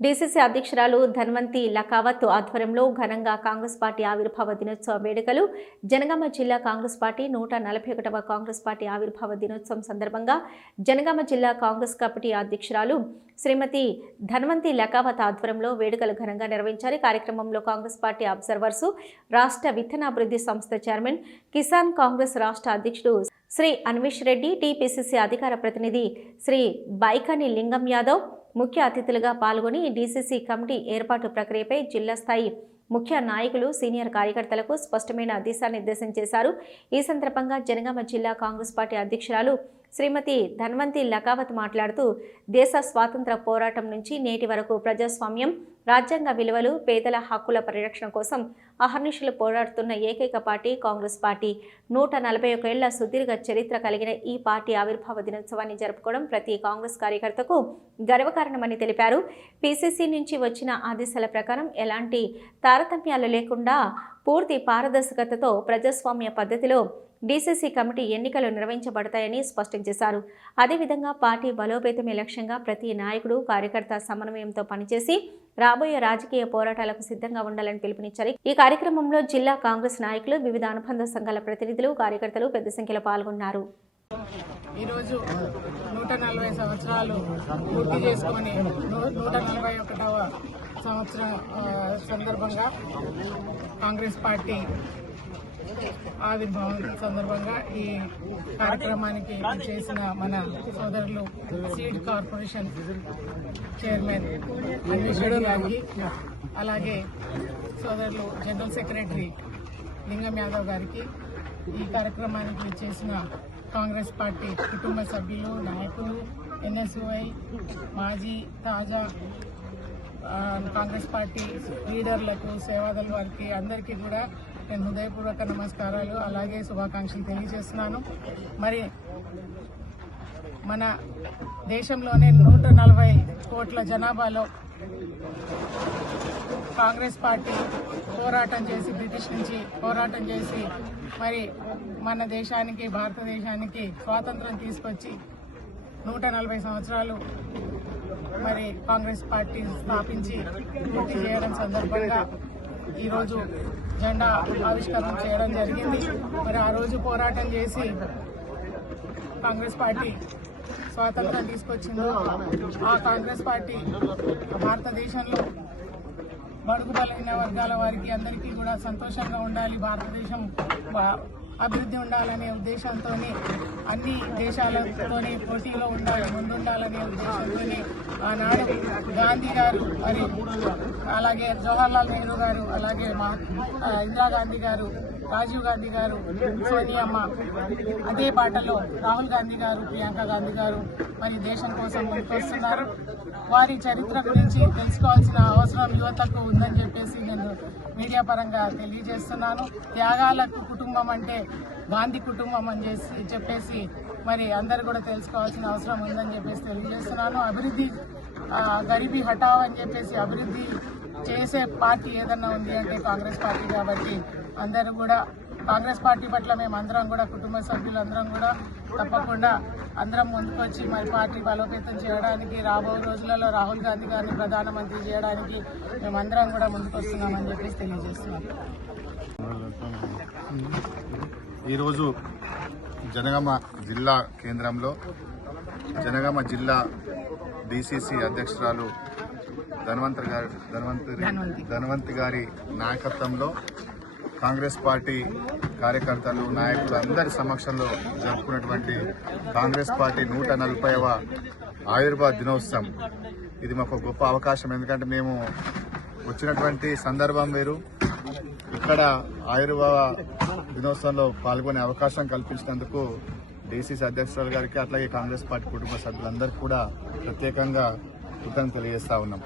DCC అధ్యక్షురాలు ధన్వంతి లకావత్ ఆధ్వర్యంలో ఘనంగా కాంగ్రెస్ పార్టీ ఆవిర్భావ దినోత్సవ వేడుకలు. జనగామ జిల్లా కాంగ్రెస్ పార్టీ నూట నలభై ఒకటవ కాంగ్రెస్ పార్టీ ఆవిర్భావ దినోత్సవం సందర్భంగా జనగామ జిల్లా కాంగ్రెస్ కమిటీ అధ్యక్షురాలు శ్రీమతి ధన్వంతి లకావత్ ఆధ్వర్యంలో వేడుకలు ఘనంగా నిర్వహించారు. కార్యక్రమంలో కాంగ్రెస్ పార్టీ అబ్జర్వర్సు రాష్ట్ర విత్తనాభివృద్ధి సంస్థ చైర్మన్ కిసాన్ కాంగ్రెస్ రాష్ట్ర అధ్యక్షుడు శ్రీ అన్వేష్ రెడ్డి టీపీసీసీ అధికార ప్రతినిధి శ్రీ బైకాని లింగం యాదవ్ ముఖ్య అతిథులుగా పాల్గొని డీసీసీ కమిటీ ఏర్పాటు ప్రక్రియపై జిల్లా స్థాయి ముఖ్య నాయకులు సీనియర్ కార్యకర్తలకు స్పష్టమైన దిశానిర్దేశం చేశారు. ఈ సందర్భంగా జనగామ జిల్లా కాంగ్రెస్ పార్టీ అధ్యక్షురాలు శ్రీమతి ధన్వంతి లకావత్ మాట్లాడుతూ దేశ స్వాతంత్ర పోరాటం నుంచి నేటి వరకు ప్రజాస్వామ్యం రాజ్యాంగ విలువలు పేదల హక్కుల పరిరక్షణ కోసం అహర్నిశలు పోరాడుతున్న ఏకైక పార్టీ కాంగ్రెస్ పార్టీ. నూట నలభై ఒకేళ్ళ సుదీర్ఘ చరిత్ర కలిగిన ఈ పార్టీ ఆవిర్భావ దినోత్సవాన్ని జరుపుకోవడం ప్రతి కాంగ్రెస్ కార్యకర్తకు గర్వకారణమని తెలిపారు. పీసీసీ నుంచి వచ్చిన ఆదేశాల ప్రకారం ఎలాంటి తారతమ్యాలు లేకుండా పూర్తి పారదర్శకతతో ప్రజాస్వామ్య పద్ధతిలో డీసీసీ కమిటీ ఎన్నికలు నిర్వహించబడతాయని స్పష్టం చేశారు. అదేవిధంగా పార్టీ బలోపేతమే లక్ష్యంగా ప్రతి నాయకుడు కార్యకర్త సమన్వయంతో పనిచేసి రాబోయే రాజకీయ పోరాటాలకు సిద్ధంగా ఉండాలని పిలుపునిచ్చారు. ఈ కార్యక్రమంలో జిల్లా కాంగ్రెస్ నాయకులు వివిధ అనుబంధ సంఘాల ప్రతినిధులు కార్యకర్తలు పెద్ద సంఖ్యలో పాల్గొన్నారు. ఈరోజు నూట నలభై సంవత్సరాలు పూర్తి చేసుకొని నూట నలభై ఒకటవ సంవత్సరం సందర్భంగా కాంగ్రెస్ పార్టీ ఆవిర్భావం సందర్భంగా ఈ కార్యక్రమానికి చేసిన మన సోదరులు సీడ్ కార్పొరేషన్ చైర్మన్ అన్వేష్ గారికి అలాగే సోదరులు జనరల్ సెక్రటరీ లింగం యాదవ్ గారికి ఈ కార్యక్రమానికి చేసిన కాంగ్రెస్ పార్టీ కుటుంబ సభ్యులు నాయకులు ఎన్ఎస్ఓఐ మాజీ తాజా కాంగ్రెస్ పార్టీ లీడర్లకు సేవాదల వారికి అందరికీ కూడా నేను హృదయపూర్వక నమస్కారాలు అలాగే శుభాకాంక్షలు తెలియజేస్తున్నాను. మరి మన దేశంలోనే నూట నలభై కోట్ల జనాభాలో కాంగ్రెస్ పార్టీ పోరాటం చేసి బ్రిటిష్ నుంచి పోరాటం చేసి మరి మన దేశానికి భారతదేశానికి స్వాతంత్రం తీసుకొచ్చి నూట నలభై సంవత్సరాలు మరి కాంగ్రెస్ పార్టీ స్థాపించి పూర్తి చేయడం సందర్భంగా ఈరోజు జెండా ఆవిష్కరణ చేయడం జరిగింది. మరి ఆ రోజు పోరాటం చేసి కాంగ్రెస్ పార్టీ స్వాతంత్రం తీసుకొచ్చిందో ఆ కాంగ్రెస్ పార్టీ భారతదేశంలో బడుగు బలహీన వర్గాల వారికి అందరికీ కూడా సంతోషంగా ఉండాలి. భారతదేశం అభివృద్ధి ఉండాలనే ఉద్దేశంతో అన్ని దేశాలతోనే పోటీలో ఉండాలి ముందుండాలనే ఉద్దేశంతో ఆనాడు గాంధీ గారు మరి అలాగే జవహర్లాల్ నెహ్రూ గారు అలాగే మా ఇందిరాగాంధీ గారు రాజీవ్ గాంధీ గారు సోనియమ్మ అదే బాటలో రాహుల్ గాంధీ గారు ప్రియాంక గాంధీ గారు మరి దేశం కోసం ముందుకొస్తున్నారు. వారి చరిత్ర గురించి తెలుసుకోవాల్సిన అవసరం యువతకు ఉందని చెప్పేసి నేను మీడియా పరంగా తెలియజేస్తున్నాను. త్యాగాలకు కుటుంబం అంటే గాంధీ కుటుంబం అని చేసి చెప్పేసి మరి అందరు కూడా తెలుసుకోవాల్సిన అవసరం ఉందని చెప్పేసి తెలియజేస్తున్నాను. అభివృద్ధి గరీబీ హటావ్ అని చెప్పేసి అభివృద్ధి చేసే పార్టీ ఏదన్నా ఉంది అంటే కాంగ్రెస్ పార్టీ కాబట్టి అందరూ కూడా కాంగ్రెస్ పార్టీ పట్ల మేము అందరం కూడా కుటుంబ సభ్యులందరం కూడా తప్పకుండా అందరం ముందుకొచ్చి మరి పార్టీ బలోపేతం చేయడానికి రాబో రోజులలో రాహుల్ గాంధీ గారిని ప్రధానమంత్రి చేయడానికి మేమందరం కూడా ముందుకొస్తున్నామని చెప్పేసి తెలియజేస్తున్నాం ఈరోజు జనగామ జిల్లా కేంద్రంలో జనగామ జిల్లా డిసిసి అధ్యక్షురాలు ధన్వంతరి గారి ధన్వంతరి ధన్వంతి. ధన్వంతి గారి నాయకత్వంలో కాంగ్రెస్ పార్టీ కార్యకర్తలు నాయకులు అందరి సమక్షంలో జరుపుకున్నటువంటి కాంగ్రెస్ పార్టీ నూట నలభైవ ఆయుర్వేద దినోత్సవం. ఇది మాకు గొప్ప అవకాశం. ఎందుకంటే మేము వచ్చినటువంటి సందర్భం వేరు. ఇక్కడ ఆయుర్వేద దినోత్సవంలో పాల్గొనే అవకాశం కల్పించినందుకు డీసీసీ అధ్యక్షురాలు గారికి అట్లాగే కాంగ్రెస్ పార్టీ కుటుంబ సభ్యులందరికీ కూడా ప్రత్యేకంగా కృతజ్ఞతలు తెలియజేస్తా ఉన్నాం.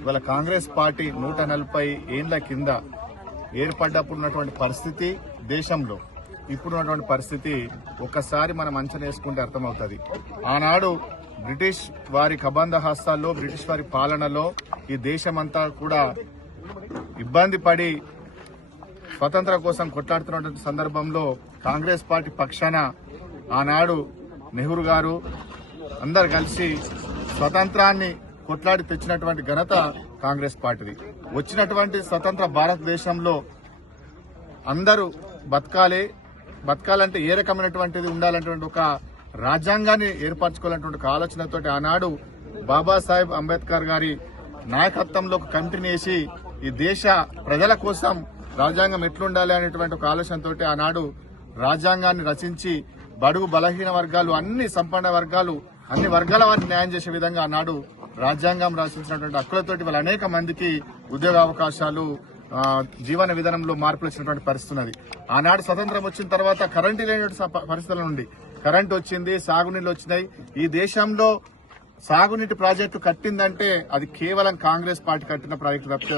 ఇవాళ కాంగ్రెస్ పార్టీ నూట నలభై ఏండ్ల కింద ఏర్పడ్డప్పుడు ఉన్నటువంటి పరిస్థితి దేశంలో ఇప్పుడున్నటువంటి పరిస్థితి ఒక్కసారి మనం అంచనా వేసుకుంటే అర్థమవుతుంది. ఆనాడు బ్రిటిష్ వారి కబంధ హస్తాల్లో బ్రిటిష్ వారి పాలనలో ఈ దేశమంతా కూడా ఇబ్బంది పడి స్వతంత్రం కోసం కొట్లాడుతున్నటువంటి సందర్భంలో కాంగ్రెస్ పార్టీ పక్షాన ఆనాడు నెహ్రూ గారు అందరు కలిసి స్వతంత్రాన్ని కొట్లాడి తెచ్చినటువంటి ఘనత కాంగ్రెస్ పార్టీది. వచ్చినటువంటి స్వతంత్ర భారతదేశంలో అందరూ బతకాలి బతకాలంటే ఏ రకమైనటువంటిది ఉండాలన్నటువంటి ఒక రాజ్యాంగాన్ని ఏర్పరచుకోవాలన్నటువంటి ఒక ఆలోచనతోటి ఆనాడు బాబాసాహెబ్ అంబేద్కర్ గారి నాయకత్వంలో ఒక కమిటీని వేసి ఈ దేశ ప్రజల కోసం రాజ్యాంగం ఎట్లుండాలి అనేటువంటి ఒక ఆలోచనతోటి ఆనాడు రాజ్యాంగాన్ని రచించి బడుగు బలహీన వర్గాలు అన్ని సంపన్న వర్గాలు అన్ని వర్గాల వారిని న్యాయం చేసే విధంగా ఆనాడు రాజ్యాంగం రచించినటువంటి హక్కులతోటి వాళ్ళు అనేక మందికి ఉద్యోగ అవకాశాలు జీవన విధానంలో మార్పులు వచ్చినటువంటి పరిస్థితి ఉన్నది. ఆనాడు స్వతంత్రం వచ్చిన తర్వాత కరెంటు లేని పరిస్థితుల నుండి కరెంటు వచ్చింది సాగునీళ్ళు వచ్చినాయి. ఈ దేశంలో సాగునీటి ప్రాజెక్టు కట్టిందంటే అది కేవలం కాంగ్రెస్ పార్టీ కట్టిన ప్రాజెక్టు తప్పితే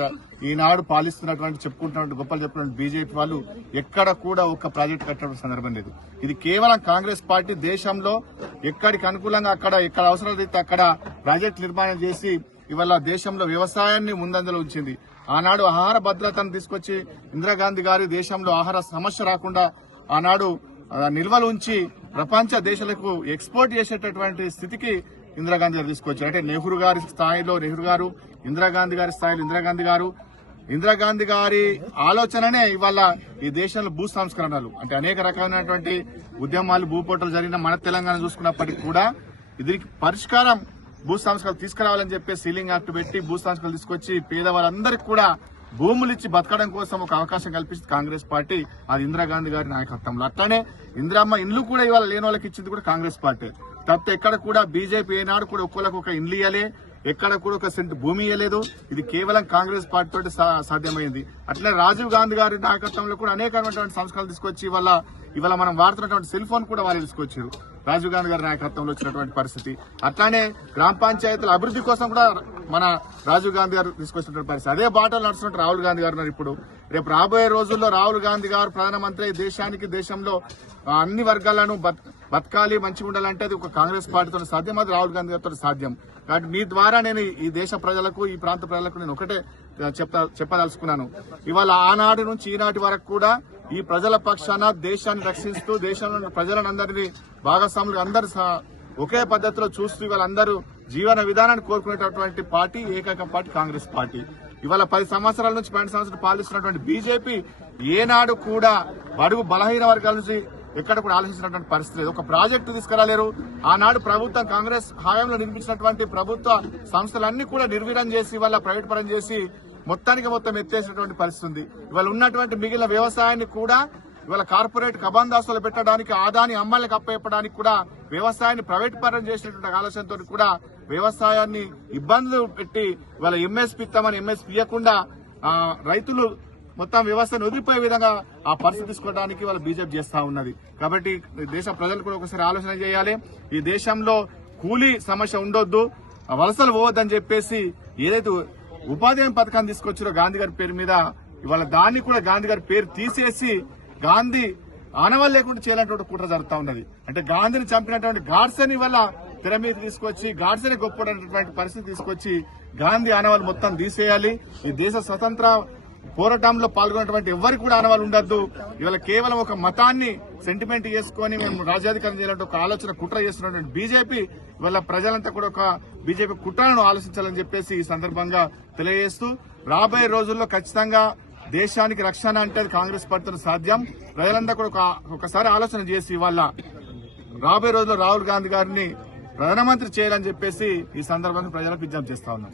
ఈనాడు పాలిస్తున్నటువంటి చెప్పుకుంటున్నటువంటి గొప్పలు చెప్పుకున్న బీజేపీ వాళ్ళు ఎక్కడ కూడా ఒక ప్రాజెక్టు కట్టడం సందర్భం లేదు. ఇది కేవలం కాంగ్రెస్ పార్టీ దేశంలో ఎక్కడికి అనుకూలంగా అక్కడ ఎక్కడ అవసరం అయితే అక్కడ ప్రాజెక్టు నిర్మాణం చేసి ఇవాళ దేశంలో వ్యవసాయాన్ని ముందంజలో ఉంచింది. ఆనాడు ఆహార భద్రతను తీసుకొచ్చి ఇందిరాగాంధీ గారి దేశంలో ఆహార సమస్య రాకుండా ఆనాడు నిల్వలు ఉంచి ప్రపంచ దేశాలకు ఎక్స్పోర్ట్ చేసేటటువంటి స్థితికి ఇందిరాగాంధీ గారు తీసుకొచ్చారు. అంటే నెహ్రూ గారి స్థాయిలో నెహ్రూ గారు ఇందిరాగాంధీ గారి స్థాయిలో ఇందిరాగాంధీ గారు. ఇందిరాగాంధీ గారి ఆలోచననే ఇవాళ ఈ దేశంలో భూ సంస్కరణలు. అంటే అనేక రకమైనటువంటి ఉద్యమాలు భూపోటలు జరిగిన మన తెలంగాణ చూసుకున్నప్పటికీ కూడా దీనికి పరిష్కారం భూ సంస్కరణలు తీసుకురావాలని చెప్పి సీలింగ్ యాక్ట్ పెట్టి భూ సంస్కరణలు తీసుకొచ్చి పేదవారందరికీ కూడా భూములు ఇచ్చి బతకడం కోసం ఒక అవకాశం కల్పిస్తుంది కాంగ్రెస్ పార్టీ అది ఇందిరాగాంధీ గారి నాయకత్వంలో. అట్లానే ఇందిరమ్మ ఇండ్లు కూడా ఇవాళ లేని వాళ్ళకి ఇచ్చింది కూడా కాంగ్రెస్ పార్టీ. తప్ప ఎక్కడ కూడా బీజేపీ ఏనాడు కూడా ఒక్కొక్కరికి ఒక ఇండ్లు ఇయ్యలే ఎక్కడ కూడా ఒక సెంట్ భూమి ఇవ్వలేదు ఇది కేవలం కాంగ్రెస్ పార్టీ తోటి సా- సాధ్యమైంది. అట్లే రాజీవ్ గాంధీ గారి నాయకత్వంలో కూడా అనేకమైనటువంటి సంస్కరణలు తీసుకొచ్చి ఇవాళ ఇవాళ మనం వాడుతున్నటువంటి సెల్ ఫోన్ కూడా వాళ్ళు తీసుకొచ్చారు. రాజీవ్ గాంధీ గారి నాయకత్వంలో వచ్చినటువంటి పరిస్థితి. అట్లానే గ్రామ పంచాయతీల అభివృద్ధి కోసం కూడా మన రాజీవ్ గాంధీ గారు తీసుకొచ్చినటువంటి పరిస్థితి. అదే బాటలు నడుస్తున్నట్టు రాహుల్ గాంధీ గారు ఉన్నారు ఇప్పుడు. రేపు రాబోయే రోజుల్లో రాహుల్ గాంధీ గారు ప్రధానమంత్రి దేశానికి దేశంలో అన్ని వర్గాలను బతకాలి మంచిగా ఉండాలంటే అది ఒక కాంగ్రెస్ పార్టీతో సాధ్యం అది రాహుల్ గాంధీ గారితో సాధ్యం. కాబట్టి మీ ద్వారా నేను ఈ దేశ ప్రజలకు ఈ ప్రాంత ప్రజలకు నేను ఒకటే చెప్తా చెప్పదలుచుకున్నాను. ఇవాళ ఆనాటి నుంచి ఈనాటి వరకు కూడా ఈ ప్రజల పక్షాన దేశాన్ని రక్షిస్తూ దేశంలో ప్రజలందరినీ భాగస్వాములు అందరు సహా ఒకే పద్ధతిలో చూస్తూ ఇవాళ అందరూ జీవన విధానాన్ని కోరుకునేటటువంటి పార్టీ ఏకైక పార్టీ కాంగ్రెస్ పార్టీ. ఇవాళ పది సంవత్సరాల నుంచి పన్నెండు సంవత్సరాలు పాలిస్తున్నటువంటి బీజేపీ ఏనాడు కూడా బడుగు బలహీన వర్గాల నుంచి ఎక్కడ కూడా ఆలోచించినటువంటి పరిస్థితి లేదు. ఒక ప్రాజెక్టు తీసుకురాలేరు. ఆనాడు ప్రభుత్వం కాంగ్రెస్ హయాంలో నిర్మించినటువంటి ప్రభుత్వ సంస్థలన్నీ కూడా నిర్వీర్యం చేసి వాళ్ళ ప్రైవేట్ పరం చేసి మొత్తానికి మొత్తం ఎత్తేసినటువంటి పరిస్థితి ఉంది. ఇవాళ ఉన్నటువంటి మిగిలిన వ్యవసాయాన్ని కూడా ఇవాళ కార్పొరేట్ కబందాస్తులు పెట్టడానికి ఆదాని అమ్మాయిలకు అప్పచెప్పడానికి కూడా వ్యవసాయాన్ని ప్రైవేట్ పరం చేసినటువంటి ఆలోచనతో కూడా వ్యవసాయాన్ని ఇబ్బందులు పెట్టి ఇవాళ ఎంఎస్పీ ఇస్తామని ఎంఎస్పీ ఇవ్వకుండా రైతులు మొత్తం వ్యవస్థను వదిలిపోయే విధంగా ఆ పరిస్థితి తీసుకోవడానికి వాళ్ళ బీజేపీ చేస్తా ఉన్నది. కాబట్టి దేశ ప్రజలు కూడా ఒకసారి ఆలోచన చేయాలి. ఈ దేశంలో కూలీ సమస్య ఉండొద్దు వలసలు పోవద్దని చెప్పేసి ఏదైతే ఉపాధి హామీ పథకాన్ని తీసుకొచ్చారో గాంధీ గారి పేరు మీద ఇవాళ దాన్ని కూడా గాంధీ గారి పేరు తీసేసి గాంధీ ఆనవాళ్ళు లేకుండా చేయాలన్నటువంటి కుట్ర జరుగుతా ఉన్నది. అంటే గాంధీని చంపినటువంటి గాడ్సేని వల్ల తెర మీద తీసుకొచ్చి గాడ్సేని గొప్పడైనటువంటి పరిస్థితి తీసుకొచ్చి గాంధీ ఆనవాళ్ళు మొత్తం తీసేయాలి. ఈ దేశ స్వతంత్ర పోరాటంలో పాల్గొన్నటువంటి ఎవరికి కూడా ఆనవాళ్ళు ఉండద్దు. ఇవాళ కేవలం ఒక మతాన్ని సెంటిమెంట్ చేసుకొని మేము రాజ్యాధికారం చేయాలంటే ఒక ఆలోచన కుట్ర చేస్తున్నటువంటి బీజేపీ ఇవాళ ప్రజలంతా కూడా ఒక బీజేపీ కుట్రను ఆలోచించాలని చెప్పేసి ఈ సందర్భంగా తెలియజేస్తూ రాబోయే రోజుల్లో ఖచ్చితంగా దేశానికి రక్షణ అంటే కాంగ్రెస్ పార్టీతో సాధ్యం. ప్రజలంతా కూడా ఒక- ఒకసారి ఆలోచన చేసి ఇవాళ రాబోయే రోజుల్లో రాహుల్ గాంధీ గారిని ప్రధానమంత్రి చేయాలని చెప్పేసి ఈ సందర్భంగా ప్రజలకు విజ్ఞప్తి చేస్తా ఉన్నాం.